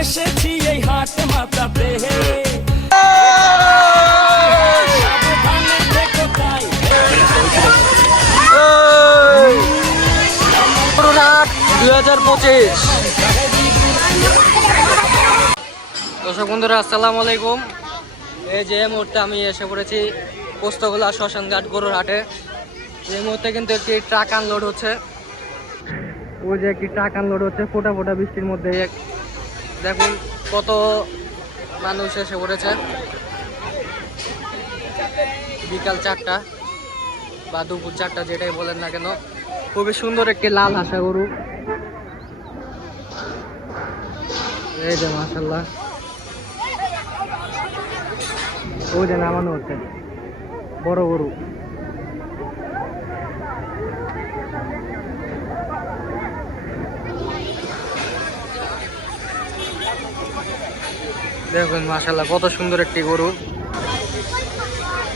এসেছি এই হাট মাতাতে গরুরহাট 2025। দর্শক বন্ধুরা আসসালামু আলাইকুম। এই যে মুহূর্তে আমি এসে পড়েছি পোস্তগোলা শ্মশানঘাট গরুরহাটে। এই মুহূর্তে কিন্তু একটি ট্রাক আনলোড হচ্ছে। ওই যে একটি ট্রাক আনলোড হচ্ছে ফোটা ফোটা বৃষ্টির মধ্যে। দেখুন কত মানুষ এসে পড়েছে। বিকাল 4টা বা দুপুর 4টা যেটাই বলেন না কেন, খুবই সুন্দর একটি লাল হাসা গরু। এই যে মাশাআল্লাহ, ওই যে নামানো হচ্ছে বড় গরু। দেখুন মাশাআল্লাহ কত সুন্দর একটি গরু।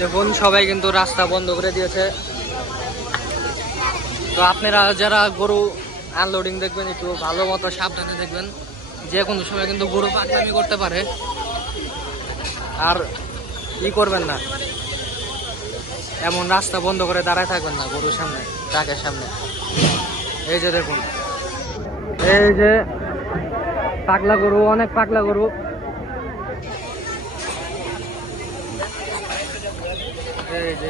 দেখুন সবাই কিন্তু রাস্তা বন্ধ করে দিয়েছে। তো আপনারা যারা গরু আনলোডিং দেখবেন একটু ভালো মতো সাবধানে দেখবেন, যে কোনো সময় কিন্তু গরু পাকনামি করতে পারে। আর ই করবেন না, এমন রাস্তা বন্ধ করে দাঁড়ায় থাকবেন না গরুর সামনে, ট্রাকের সামনে। এই যে দেখুন, এই যে পাগলা গরু, অনেক পাগলা গরু।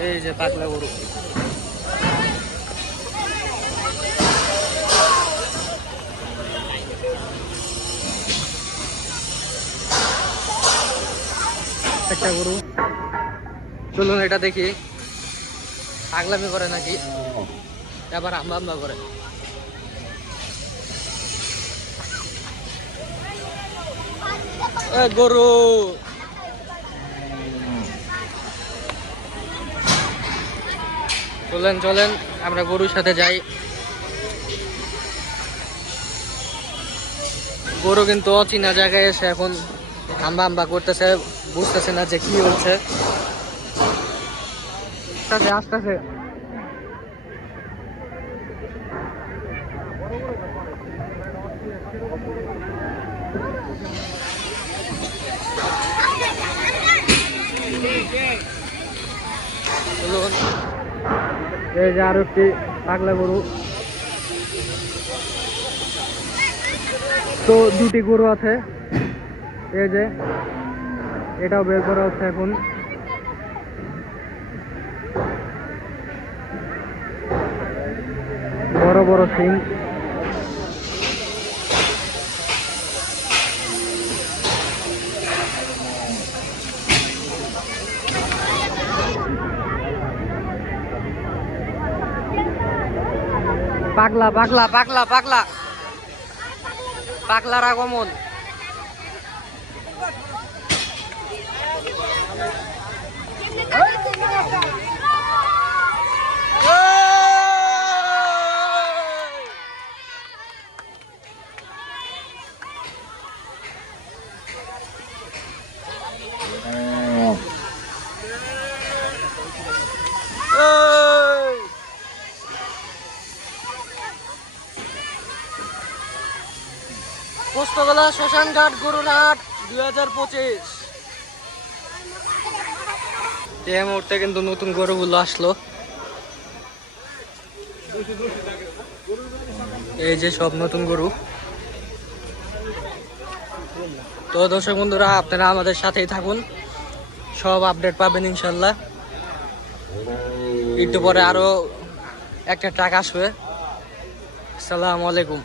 এই যে পাগলা গরু। একটা গরু, চলুন এটা দেখি পাগলামি করে নাকি, আবার হাম্বা হাম্বা করে। গরু চলেন চলেন আমরা গরুর সাথে যাই। গরু কিন্তু অচেনা জায়গায় এসে এখন হাম্বা হাম্বা করতেছে, বুঝতেছে না যে কি হচ্ছে। আসতেছে এই যে আরো একটি পাগলা গরু। তো দুটি গরু আছে, এই যে এটাও বের করা হচ্ছে এখন। বড় বড় সিং। পাগলা পাগলা পাগলা পাগলা পাগলার আগমন। পোস্তগোলা শ্মশানঘাট গরুরহাট 2025। এই মুহূর্তে কিন্তু নতুন গরুগুলো আসলো। এই যে সব নতুন গরু। তো দর্শক বন্ধুরা আপনারা আমাদের সাথেই থাকুন, সব আপডেট পাবেন ইনশাল্লাহ। একটু পরে আরো একটা ট্রাক আসবে। আসসালামু আলাইকুম।